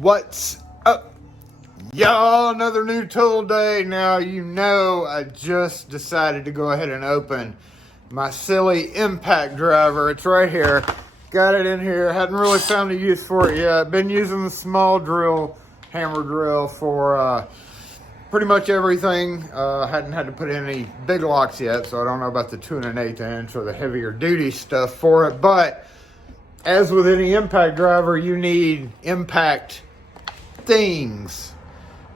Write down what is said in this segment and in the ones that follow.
What's up, y'all? Another new tool day. Now, you know, I just decided to go ahead and open my silly impact driver. It's right here. Got it in here. Hadn't really found a use for it yet. Been using the small drill, hammer drill for pretty much everything. Hadn't had to put in any big locks yet, so I don't know about the 2 1/8 inch or the heavier duty stuff for it. But as with any impact driver, you need impact things.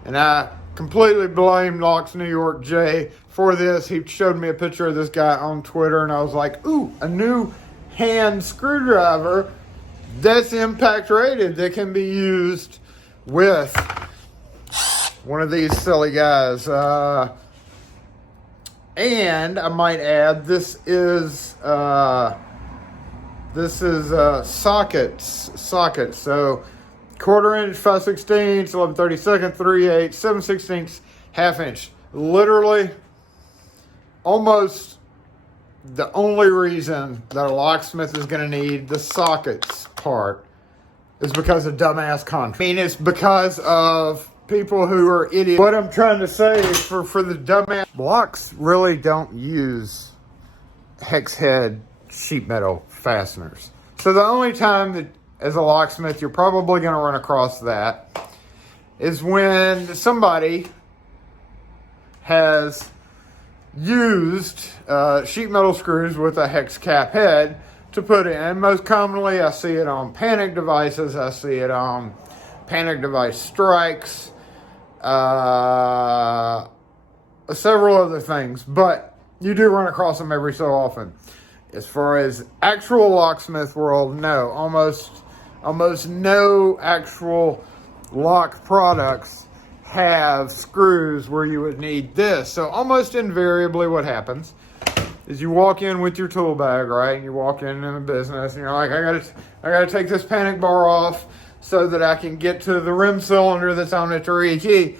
And I completely blame Locks New York Jay for this. He showed me a picture of this guy on Twitter, and I was like, ooh, a new hand screwdriver that's impact rated that can be used with one of these silly guys. And I might add, this is sockets. So 1/4 inch, 5/16, 11/32, 3/8, 7/16, 1/2 inch. Literally, almost the only reason that a locksmith is going to need the sockets part is because of dumbass contract. I mean, it's because of people who are idiots. What I'm trying to say is for the dumbass, locks really don't use hex head sheet metal fasteners. So the only time that as a locksmith you're probably going to run across that is when somebody has used sheet metal screws with a hex cap head to put in. Most commonly, I see it on panic devices. I see it on panic device strikes, several other things, but you do run across them every so often. As far as actual locksmith world, no, almost no actual lock products have screws where you would need this. So almost invariably what happens is you walk in with your tool bag, right? And you walk in the business and you're like, I gotta take this panic bar off so that I can get to the rim cylinder that's on the Tariki.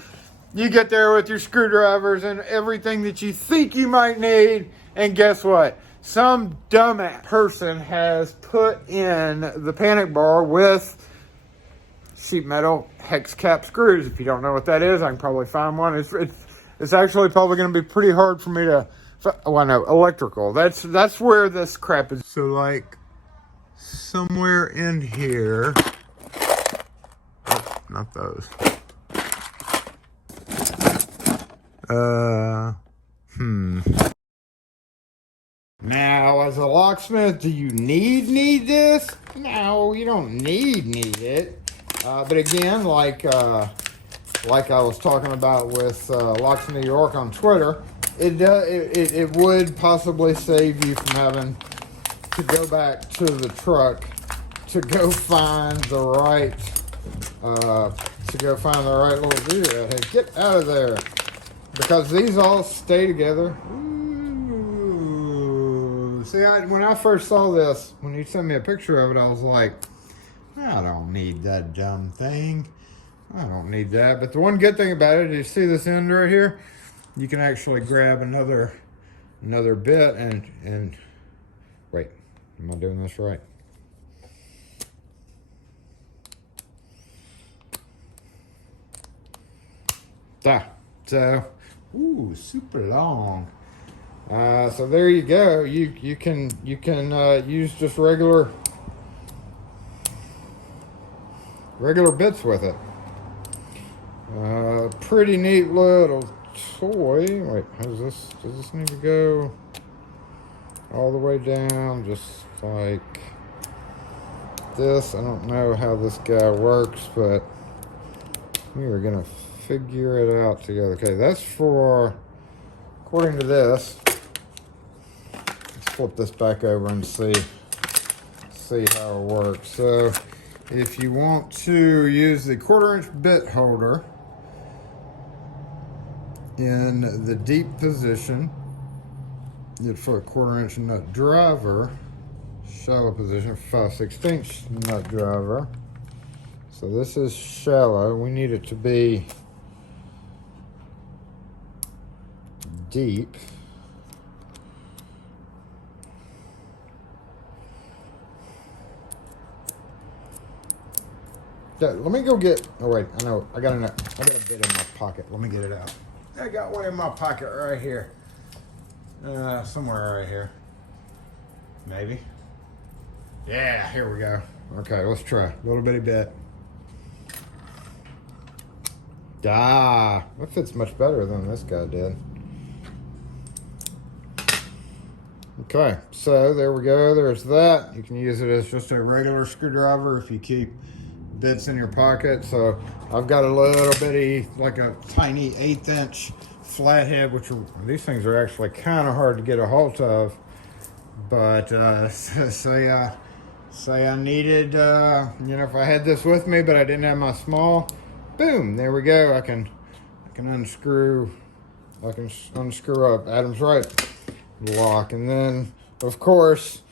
You get there with your screwdrivers and everything that you think you might need, and guess what? Some dumbass person has put in the panic bar with sheet metal hex cap screws. If you don't know what that is, I can probably find one. It's actually probably going to be pretty hard for me to. Well, no, electrical. That's where this crap is. So like somewhere in here. Oh, not those. Now, as a locksmith, do you need this? No, you don't need it. But again, like I was talking about with Locks New York on Twitter, it would possibly save you from having to go back to the truck to go find the right little gear. Hey, get out of there, because these all stay together. See, when I first saw this, when you sent me a picture of it, I was like, I don't need that dumb thing. I don't need that. But the one good thing about it is, you see this end right here? You can actually grab another bit and wait, am I doing this right? So, ooh, super long. So there you go. You can use just regular bits with it. Pretty neat little toy. Wait, does this need to go all the way down, just like this? I don't know how this guy works, but we are gonna figure it out together. Okay, that's for, according to this. Let's flip this back over and see how it works. So if you want to use the 1/4 inch bit holder in the deep position, you'd put a 1/4 inch nut driver, shallow position, 5/16 nut driver. So this is shallow. We need it to be deep. Let me go get. Oh wait, I know. I got a bit in my pocket. Let me get it out. I got one in my pocket right here. Somewhere right here. Maybe. Yeah, here we go. Okay, let's try a little bitty bit. Ah, that fits much better than this guy did. Okay, so there we go. There's that. You can use it as just a regular screwdriver if you keep bits in your pocket. So I've got a little bitty, like a tiny 1/8" flathead, which these things are actually kind of hard to get a hold of. But say I needed, if I had this with me, but I didn't have my small, boom, there we go. I can unscrew up Adam's right lock, and then of course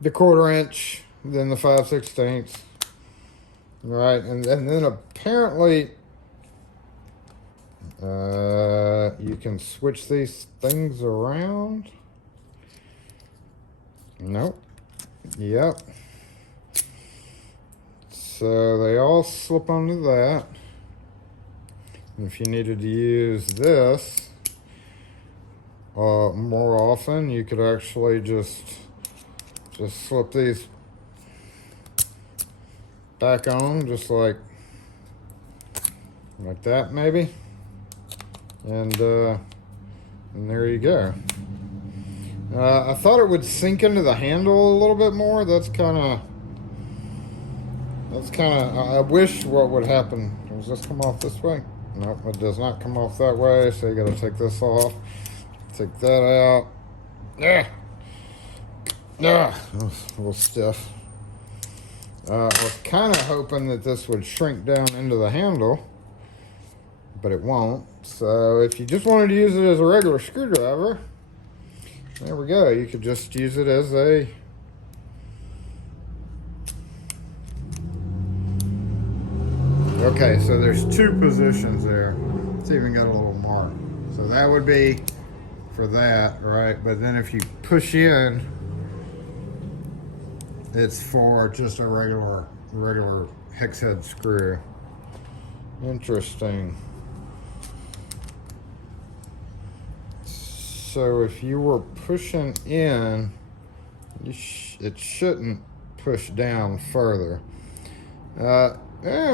the 1/4 inch, then the 5/16, right, and then apparently you can switch these things around. Nope. Yep. So they all slip onto that. And if you needed to use this more often, you could actually just slip these back on, just like that maybe. And there you go. I thought it would sink into the handle a little bit more. That's kind of, I wish what would happen. Does this come off this way? Nope, it does not come off that way. So you got to take this off. Take that out. Yeah. Yeah. A little stiff. I was kind of hoping that this would shrink down into the handle, but it won't. So if you just wanted to use it as a regular screwdriver, there we go. You could just use it as a okay, so there's 2 positions there. It's even got a little mark. So that would be for that, right? But then if you push in, it's for just a regular hex head screw. Interesting. So if you were pushing in, it shouldn't push down further. Yeah,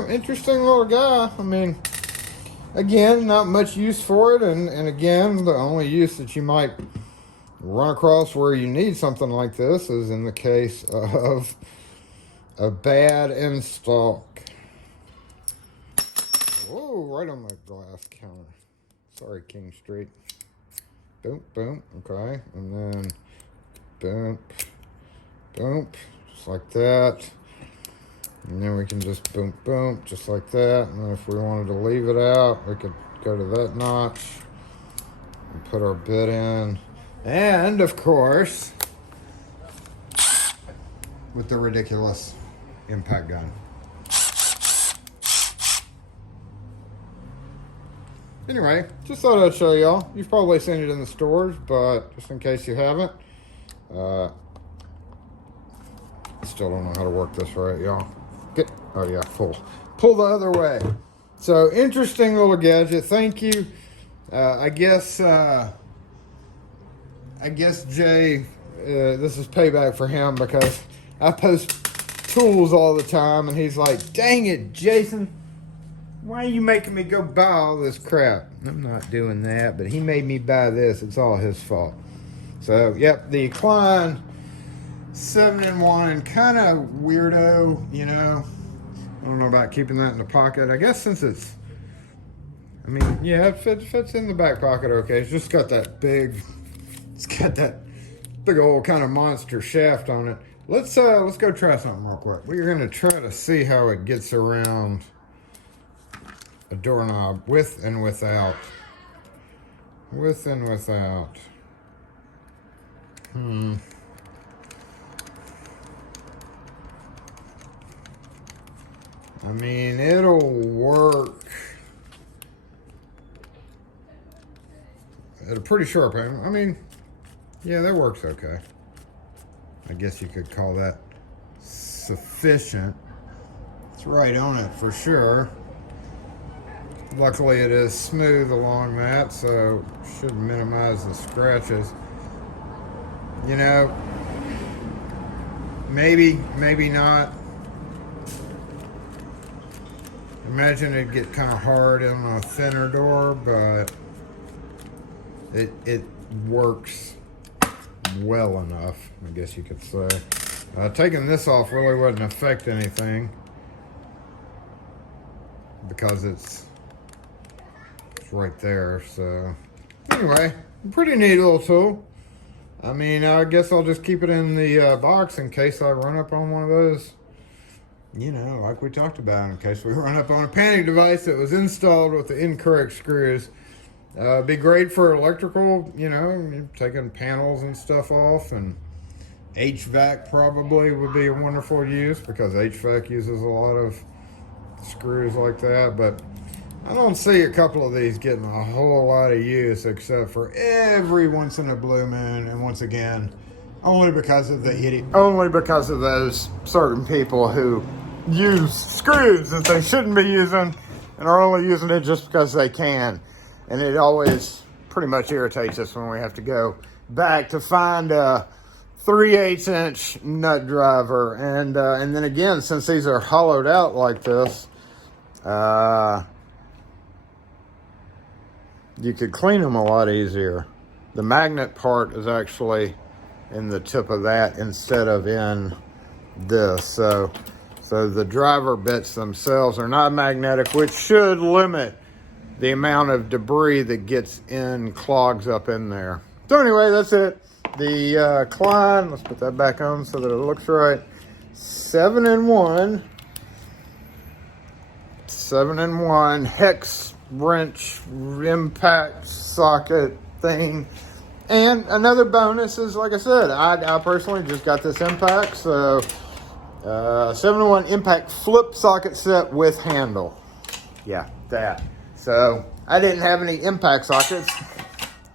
interesting little guy. I mean, again, not much use for it, and again, the only use that you might run across where you need something like this is in the case of a bad install. Whoa, right on my glass counter. Sorry, King Street. Boom, boom, okay, and then boom, boom, just like that. And then we can just boom, boom, just like that. And then if we wanted to leave it out, we could go to that notch and put our bit in. And of course, with the ridiculous impact gun. Anyway, just thought I'd show y'all. You've probably seen it in the stores, but just in case you haven't, I still don't know how to work this right, y'all. Oh yeah, pull the other way. So interesting little gadget. Thank you. I guess Jay, this is payback for him because I post tools all the time, and he's like, "Dang it, Jason, why are you making me go buy all this crap?" I'm not doing that, but he made me buy this. It's all his fault. So, yep, the Klein 7-in-1, kind of weirdo, you know. I don't know about keeping that in the pocket. I guess since it's, I mean, yeah, it fits in the back pocket okay. It's got that big old kind of monster shaft on it. Let's go try something real quick. We're gonna try to see how it gets around a doorknob with and without. With and without. I mean, it'll work at a pretty sharp angle. I mean, yeah, that works okay. I guess you could call that sufficient. It's right on it for sure. Luckily it is smooth along that, so should minimize the scratches. You know, maybe not. Imagine it'd get kind of hard in a thinner door, but it works well enough, I guess you could say. Taking this off really wouldn't affect anything because it's right there. So anyway, pretty neat little tool. I mean, I guess I'll just keep it in the box in case I run up on one of those, you know, like we talked about, in case we run up on a panic device that was installed with the incorrect screws. Be great for electrical, you know, taking panels and stuff off, and HVAC probably would be a wonderful use because HVAC uses a lot of screws like that, but I don't see a couple of these getting a whole lot of use except for every once in a blue moon, and once again, only because of those certain people who use screws that they shouldn't be using and are only using it just because they can. And it always pretty much irritates us when we have to go back to find a 3/8 inch nut driver. And then again, since these are hollowed out like this, you could clean them a lot easier. The magnet part is actually in the tip of that instead of in this. So the driver bits themselves are not magnetic, which should limit the amount of debris that gets in, clogs up in there. So anyway, that's it. The Klein, let's put that back on so that it looks right. 7-in-1 hex wrench impact socket thing. And another bonus is, like I said, I personally just got this impact, so 7-in-1 impact flip socket set with handle. Yeah, that. So I didn't have any impact sockets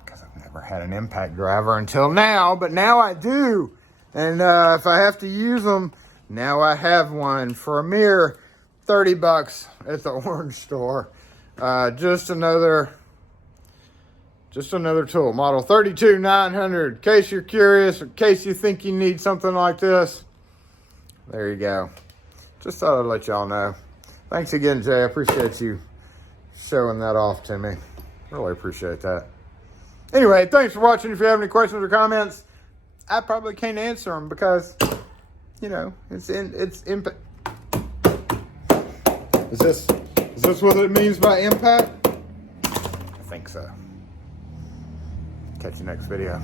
because I've never had an impact driver until now, but now I do. And if I have to use them, now I have one for a mere $30 at the orange store. Just another tool, model 32900. In case you're curious, in case you think you need something like this, there you go. Just thought I'd let y'all know. Thanks again, Jay. I appreciate you showing that off to me. Really appreciate that. Anyway, thanks for watching. If you have any questions or comments, I probably can't answer them because, you know, it's impact. Is this what it means by impact? I think so. Catch you next video.